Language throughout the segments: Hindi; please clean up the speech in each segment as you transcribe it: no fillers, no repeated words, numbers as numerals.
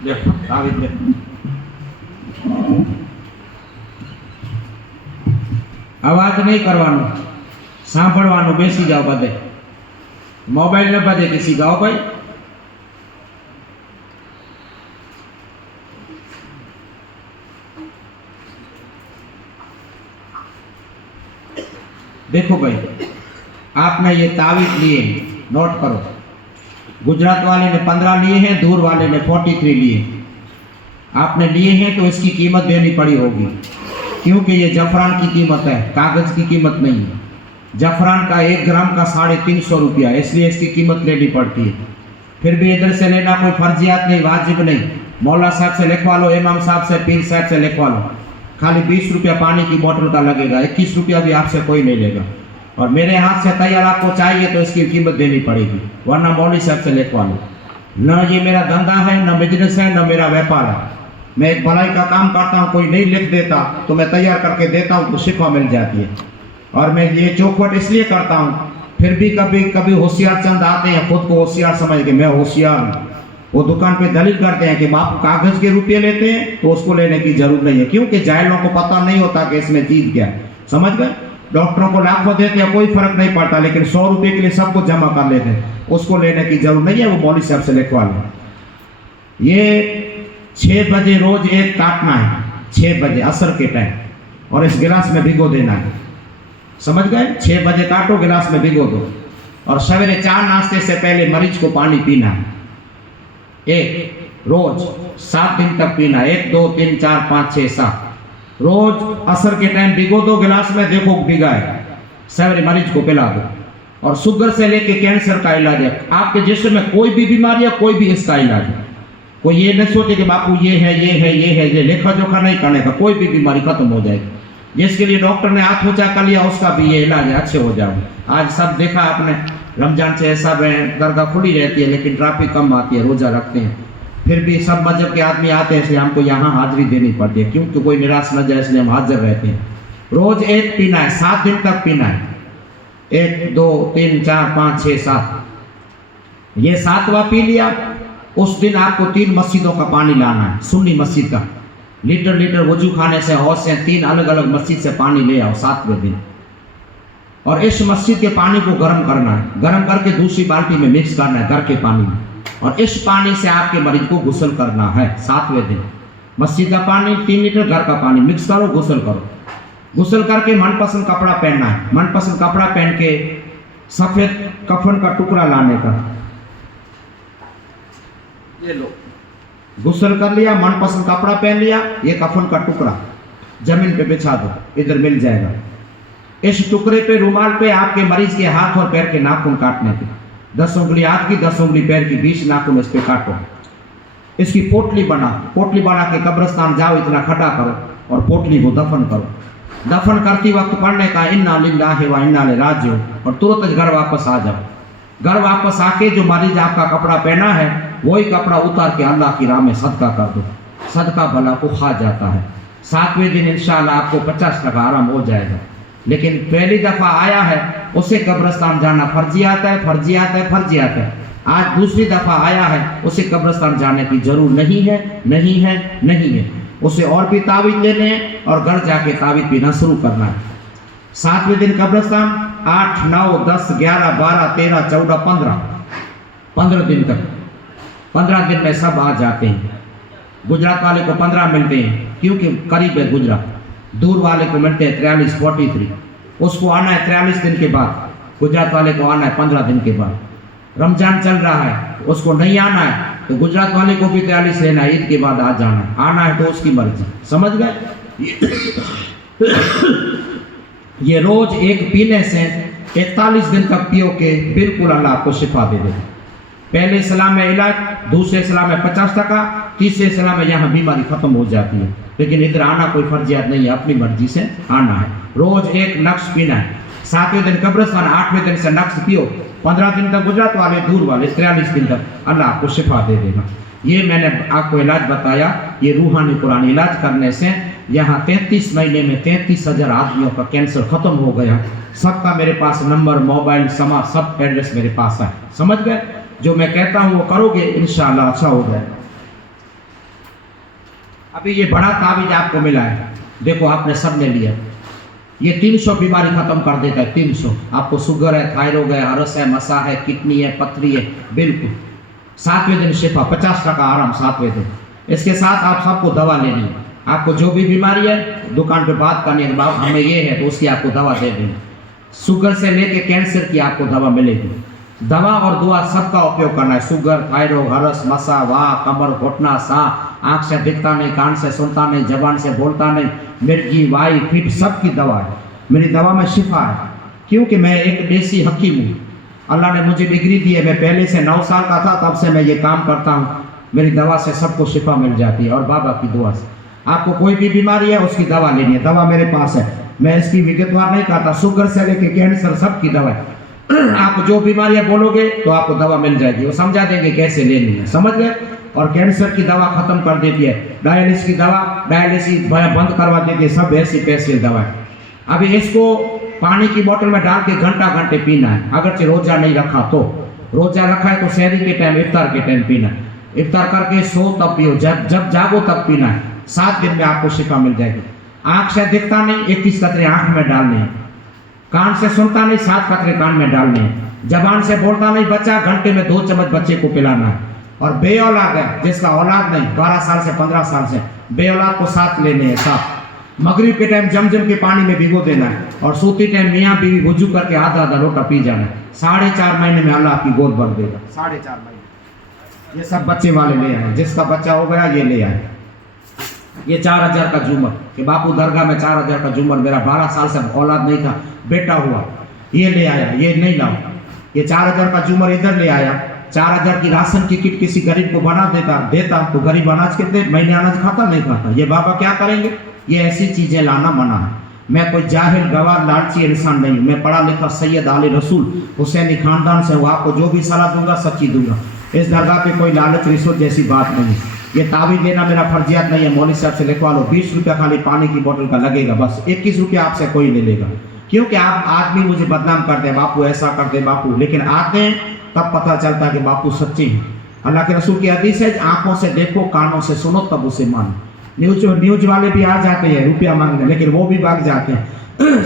देखो तावीज दे अवाज नहीं करवानो सांभळवानो बेसी जाओ बदे मोबाइल न बजे किसी गाओ भाई देखो भाई आपने ये तावीज लिए नोट करो गुजरात वाले ने 15 लिए हैं दूर वाले ने 43 लिए आपने लिए हैं तो इसकी कीमत देनी पड़ी होगी क्योंकि ये जफरान की कीमत है कागज की कीमत नहीं है जफरान का 1 ग्राम का 350 रुपया इसलिए इसकी कीमत लेनी पड़ती है फिर भी इधर से लेना कोई फर्जियात नहीं वाजिब नहीं मौला साहब से लिखवा लो इमाम साहब से पीर साहब से लिखवा लो खाली 20 रुपया पानी की बोतल का लगेगा 21 रुपया भी आपसे कोई नहीं लेगा और मेरे हाथ से तैयार आपको चाहिए तो इसकी कीमत देनी पड़ेगी वरना मौली साहब से लिखवा लो न ये मेरा धंधा है न बिजनेस है न मेरा व्यापार है मैं एक भलाई का काम करता हूँ कोई नहीं लिख देता तो मैं तैयार करके देता हूँ तो शिकवा मिल जाती है और मैं ये चौखट इसलिए करता हूँ फिर भी कभी कभी होशियार चंद आते हैं खुद को होशियार समझ के मैं होशियार हूँ वो दुकान पे दलील करते हैं कि बाप कागज के रुपये लेते हैं तो उसको लेने की जरूरत नहीं है क्योंकि जाहिलों को पता नहीं होता कि इसमें चीज क्या है समझ गए डॉक्टरों को लाखों देते हैं कोई फर्क नहीं पड़ता लेकिन 100 रुपये के लिए सबको जमा कर लेते हैं उसको लेने की जरूरत नहीं है वो मौली साहब से लिखवा लें ये 6 बजे रोज एक काटना है 6 बजे असर के टाइम और इस गिलास में भिगो देना है समझ गए 6 बजे काटो गिलास में भिगो दो और सवेरे 4 नाश्ते से पहले मरीज को पानी पीना है एक रोज 7 दिन तक पीना 1 2 3 4 5 6 7 रोज असर के टाइम भिगो दो गिलास में देखो भिगा है सवेरे मरीज को पिला दो और शुगर से लेके कैंसर का इलाज है आपके जिस्म में कोई भी बीमारी है कोई भी इसका इलाज है कोई ये नहीं सोचे कि बापू ये है ये है ये है ये लेखा जोखा नहीं करने का कोई भी बीमारी खत्म हो जाएगी जिसके लिए डॉक्टर ने हाथ ऊंचा कर लिया उसका भी ये इलाज है अच्छे हो जाओगे आज सब देखा आपने रमजान से सब दरगाह खुली रहती है लेकिन ट्रैफिक कम आती है रोजा रखते हैं फिर भी सब मजहब के आदमी आते हैं इसलिए हमको यहाँ हाजिरी देनी पड़ती है क्योंकि कोई निराश न जाए इसलिए हम हाजिर रहते हैं रोज एक पीना है 7 दिन तक पीना है 1 2 3 4 5 6 7 ये 7वां पी लिया उस दिन आपको 3 मस्जिदों का पानी लाना है सुन्नी मस्जिद का लीटर लीटर वजू खाने से हौज से 3 अलग अलग मस्जिद से पानी ले आओ 7वें दिन और इस मस्जिद के पानी को गर्म करना है गर्म करके दूसरी बाल्टी में मिक्स करना है घर के पानी में और इस पानी से आपके मरीज को गुस्ल करना है 7वें दिन मस्जिद का पानी 3 लीटर घर का पानी मिक्स करो गुस्ल करके मनपसंद कपड़ा पहनना है मनपसंद कपड़ा पहन के सफेद कफन का टुकड़ा लाने का ये लो गुस्ल कर लिया मनपसंद कपड़ा पहन लिया ये कफन का टुकड़ा जमीन पे बिछा दो इधर मिल जाएगा इस टुकड़े पे रुमाल पे आपके मरीज के हाथ और पैर के नाखून काटने के 10 उंगली हाथ की 10 उंगली पैर की 20 नाखून इस पे काटो इसकी पोटली बना के कब्रिस्तान जाओ इतना खड़ा करो और पोटली को दफन करो दफन करती वक्त पढ़ने का इन्ना लिल्लाहि व इन्ना इलैहि राजिऊन और तुरंत घर वापस आ जाओ घर वापस आके जो मरीज आपका कपड़ा पहना है वही कपड़ा उतार के अल्लाह की राह में सदका कर दो सदका भला को खा जाता है 7वें दिन इंशाल्लाह आपको 50% आराम हो जाएगा लेकिन पहली दफा आया है उसे कब्रिस्तान जाना फर्जियात है आज दूसरी दफा आया है उसे कब्रिस्तान जाने की जरूरत नहीं है उसे और भी तावीज लेने हैं और घर जाके तावीज पीना शुरू करना है 7वें दिन कब्रिस्तान 8 9 10 11 12 13 14 15 दिन तक 15 दिन में सब आ जाते हैं गुजरात वाले को 15 मिलते हैं क्योंकि करीब है गुजरात दूर वाले को मिलते हैं 43 43 उसको आना है 43 दिन के बाद गुजरात वाले को आना है 15 दिन के बाद रमजान चल रहा है उसको नहीं आना है तो गुजरात वाले को भी 43 लेना है ईद के बाद आ जाना है आना है तो उसकी मर्जी समझ गए ये रोज एक पीने से 41 दिन तक पियो के बिल्कुल अल्लाह आपको शिफा दे देगा पहले सलाह में इलाज दूसरे सलाह में 50% तीसरे सलाह में यहाँ बीमारी खत्म हो जाती है लेकिन इधर आना कोई फर्जियात नहीं है अपनी मर्जी से आना है रोज एक नक्श पीना है 7वें दिन कब्रिस्तान 8वें दिन से नक्श पियो 15 दिन तक गुजरात वाले दूर वाले 43 दिन तक अल्लाह आपको शिफा दे देगा ये मैंने आपको इलाज बताया ये रूहानी कुरानी इलाज करने से यहाँ 33 महीने में 33,000 आदमियों का कैंसर खत्म हो गया सबका मेरे पास नंबर मोबाइल समा सब एड्रेस मेरे पास है समझ गए जो मैं कहता हूँ वो करोगे इंशाल्लाह अच्छा हो जाए अभी ये बड़ा तावीज आपको मिला है, देखो आपने सबने लिया। ये 300 बीमारी खत्म कर देता है, 300। आपको शुगर है, थायराइड है, अरस है, मसा है, किडनी है, पथरी है, बिल्कुल 7वें दिन शिफा, 50% आराम 7वें दिन। इसके साथ आप सबको दवा लेनी है। आपको जो भी बीमारी है दुकान पे बात करनी है, बाबा हमें ये है, तो उसकी आपको दवा दे देंगे। शुगर से लेके कैंसर की आपको दवा मिलेगी। दवा और दुआ सबका उपयोग करना है। शुगर, थायराइड, हरस, मसा, वाह, कमर, घुटना, सांस, आँख से दिखता नहीं, कान से सुनता नहीं, जबान से बोलता नहीं, मिर्गी, वाई, फिट, सबकी दवा है। मेरी दवा में शिफा है, क्योंकि मैं एक देसी हकीम हूँ। अल्लाह ने मुझे डिग्री दी है। मैं पहले से 9 साल का था, तब से मैं ये काम करता हूँ। मेरी दवा से सबको शिफा मिल जाती है, और बाबा की दुआ से। आपको कोई भी बीमारी है उसकी दवा लेनी है, दवा मेरे पास है। मैं इसकी विगतवार नहीं करता, शुगर से लेके कैंसर सबकी दवा है। आप जो बीमारियां बोलोगे तो आपको दवा मिल जाएगी, वो समझा देंगे कैसे लेनी है, समझ गए। और कैंसर की दवा खत्म कर देती है, डायलिसिस की दवा, डायलिसिस बंद करवा देती है, सब ऐसी दवा है। अभी इसको पानी की बोतल में डाल के घंटे पीना है। अगर रोजा नहीं रखा तो, रोजा रखा है तो सहरी के टाइम, इफ्तार के टाइम पीना है। इफ्तार करके सो तब पियो, जब जागो तब पीना है। 7 दिन में आपको शिफा मिल जाएगी। आँख से दिखता नहीं, 21 कतरे आँख में डालने हैं। कान से सुनता नहीं, 7 कतरे कान में डालने हैं। जबान से बोलता नहीं बच्चा, घंटे में 2 चम्मच बच्चे को पिलाना है। और बे औलाद है, जिसका औलाद नहीं, 12 साल से 15 साल से, बे औलाद को 7 लेने हैं, 7। मगरिब के टाइम जमजम के पानी में भिगो देना है, और सूती टाइम मियाँ बीवी वुजू करके आधा लोटा पी जाना है। 4.5 महीने में अल्लाह आपकी गोद भर देगा, 4.5 महीने। ये सब बच्चे वाले ले आए, जिसका बच्चा हो गया ये ले आए। ये 4000 का झूमर, कि बापू दरगाह में 4000 का झूमर, मेरा 12 साल से औलाद नहीं था, बेटा हुआ, ये ले आया, ये नहीं लाओ। ये 4000 का झूमर इधर ले आया। 4000 की राशन की किट किसी गरीब को बना देता तो गरीब अनाज कितने महीने अनाज खाता नहीं खाता। ये बाबा क्या करेंगे? ये ऐसी चीजें लाना मना है। मैं कोई जाहिल गवार लालची इंसान नहीं, मैं पढ़ा लिखा सैयद आली रसूल हुसैनी खानदान से हूँ। आपको जो भी सलाह दूंगा सच्ची दूंगा। इस दरगाह पे कोई लालच रिश्वत जैसी बात नहीं। ये तावीज़ लेना मेरा फर्जियात नहीं है। मौलवी साहब से लिखवा लो, 20 रुपया खाली पानी की बोतल का लगेगा, बस 21 रुपया आपसे कोई नहीं लेगा। क्योंकि आप आदमी मुझे बदनाम करते हैं, बापू ऐसा करते बापू, लेकिन आते हैं तब पता चलता है कि बापू सच्चे हैं। अल्लाह के रसूल की हदीस है, आंखों से देखो कानों से सुनो तब उसे मानो। न्यूज वाले भी आ जाते हैं रुपया मांगने, लेकिन वो भी भाग जाते हैं,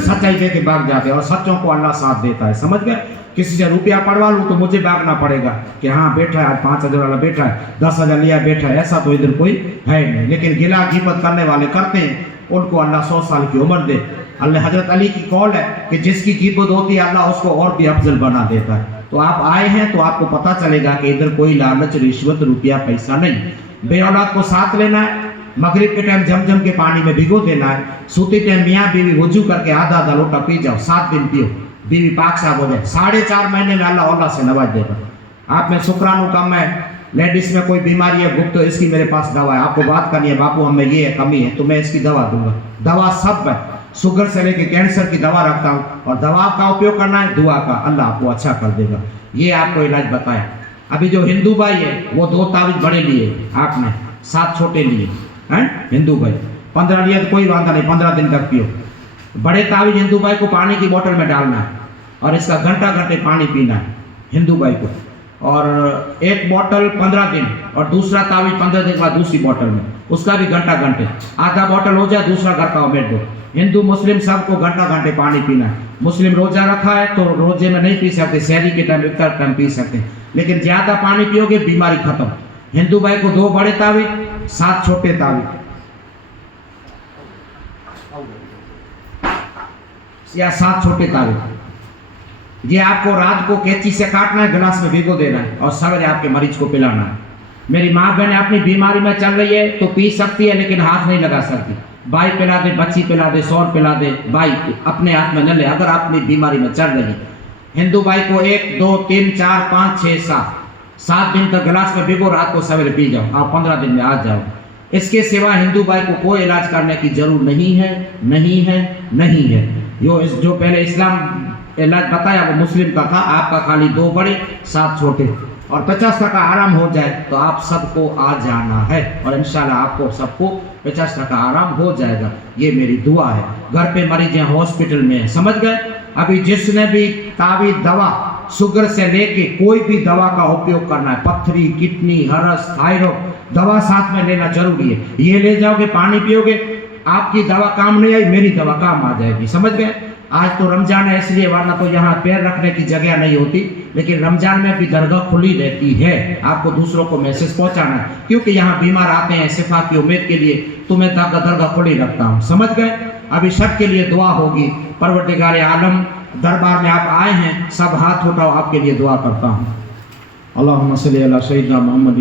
सच्चाई दे के भाग जाते हैं, और सच्चों को अल्लाह साथ देता है, समझ गए। किसी से रुपया पड़वा लूँ तो मुझे भागना पड़ेगा कि हाँ बैठा है, 5000 वाला बैठा है, 10,000 लिया बैठा है, ऐसा तो इधर कोई है नहीं। लेकिन गिला गिबत करने वाले करते हैं, उनको अल्लाह 100 साल की उम्र दे। अल्लाह हजरत अली की कौल है कि जिसकी गिबत होती है अल्लाह उसको और भी अफजल बना देता है। तो आप आए हैं तो आपको पता चलेगा कि इधर कोई लालच रिश्वत रुपया पैसा नहीं। बे औलाद को साथ लेना है, मगरिब के टाइम जमजम के पानी में भिगो देना है, सूती टाइम मियाँ बीवी वुजू करके आधा लोटा पी जाओ, 7 दिन पियो, बीवी पाक साहब हो जाए। 4.5 महीने में अल्लाह औलाद से नवाज देगा। आप में शुक्रानु कम है, लेडीज में कोई बीमारी है गुप्त, तो इसकी मेरे पास दवा है। आपको बात करनी है बापू हमें ये है कमी है, तो मैं इसकी दवा दूंगा। दवा सब है, शुगर से लेके कैंसर की दवा रखता हूँ, और दवा का उपयोग करना है दुआ का, अल्लाह आपको अच्छा कर देगा। ये आपको इलाज बताया। अभी जो हिंदू भाई है वो 2 तावीज बड़े लिए, आपने 7 छोटे लिए हैं। हिंदू भाई 15 लिया तो कोई वादा नहीं, 15 दिन तक पियो। बड़े तावीज हिंदू भाई को पानी की बोतल में डालना है, और इसका घंटे पानी पीना है हिंदू भाई को। और एक बोतल 15 दिन, और दूसरा तावीज 15 दिन बाद दूसरी बोतल में, उसका भी घंटे। आधा बोतल हो जाए दूसरा घर का उमेर दो। हिंदू मुस्लिम सबको घंटे पानी पीना है। मुस्लिम रोजा रखा है तो रोजे में नहीं पी सकते, सहरी के टाइम इफ्तार टाइम पी सकते हैं, लेकिन ज्यादा पानी पियोगे बीमारी खत्म। हिंदू भाई को 2 बड़े तावीज, 7 छोटे तावीज, या 7 छोटे तावीज। ये आपको रात को कैंची से काटना है, गिलास में भिगो देना है, और सवेरे आपके मरीज को पिलाना है। मेरी माँ बहन अपनी बीमारी में चल रही है तो पी सकती है, लेकिन हाथ नहीं लगा सकती। भाई पिला दे, बच्ची पिला दे, सौर पिला दे, भाई अपने हाथ में न ले अगर अपनी बीमारी में चल रही है। हिंदू भाई को 1 2 3 4 5 6 7 दिन तक गिलास में भिगो, रात को सवेरे पी जाओ, आप 15 दिन में आ जाओ। इसके सिवा हिंदू भाई को कोई इलाज करने की जरूरत नहीं है। जो पहले इस्लाम इलाज बताया वो मुस्लिम का था, आपका खाली 2 बड़े 7 छोटे, और 50% आराम हो जाए तो आप सबको आ जाना है, और इंशाल्लाह आपको सबको 50% आराम हो जाएगा। ये मेरी दुआ है। घर पे मरीज हैं, हॉस्पिटल में है, समझ गए। अभी जिसने भी तावीज़ दवा शुगर से लेके कोई भी दवा का उपयोग करना है, पथरी, किडनी, हरस, थायराइड, दवा साथ में लेना जरूरी है। ये ले जाओगे, पानी पियोगे, आपकी दवा काम नहीं आई, मेरी दवा काम आ जाएगी। समझ गए? आज तो रमजान है इसलिए, वरना तो यहाँ पैर रखने की जगह नहीं होती, लेकिन रमजान में भी दरगाह खुली रहती है। आपको दूसरों को मैसेज पहुंचाना है, क्योंकि यहाँ बीमार आते हैं शिफा की उम्मीद के लिए, तो मैं दरगाह खुली रखता हूँ। समझ गए? अभी सब के लिए दुआ होगी। परवरदिगार आलम दरबार में आप आए हैं, सब हाथ उठाओ, आपके लिए दुआ करता हूँ। अल्लाहुम्मा सल्ली अला सय्यिदना मुहम्मद।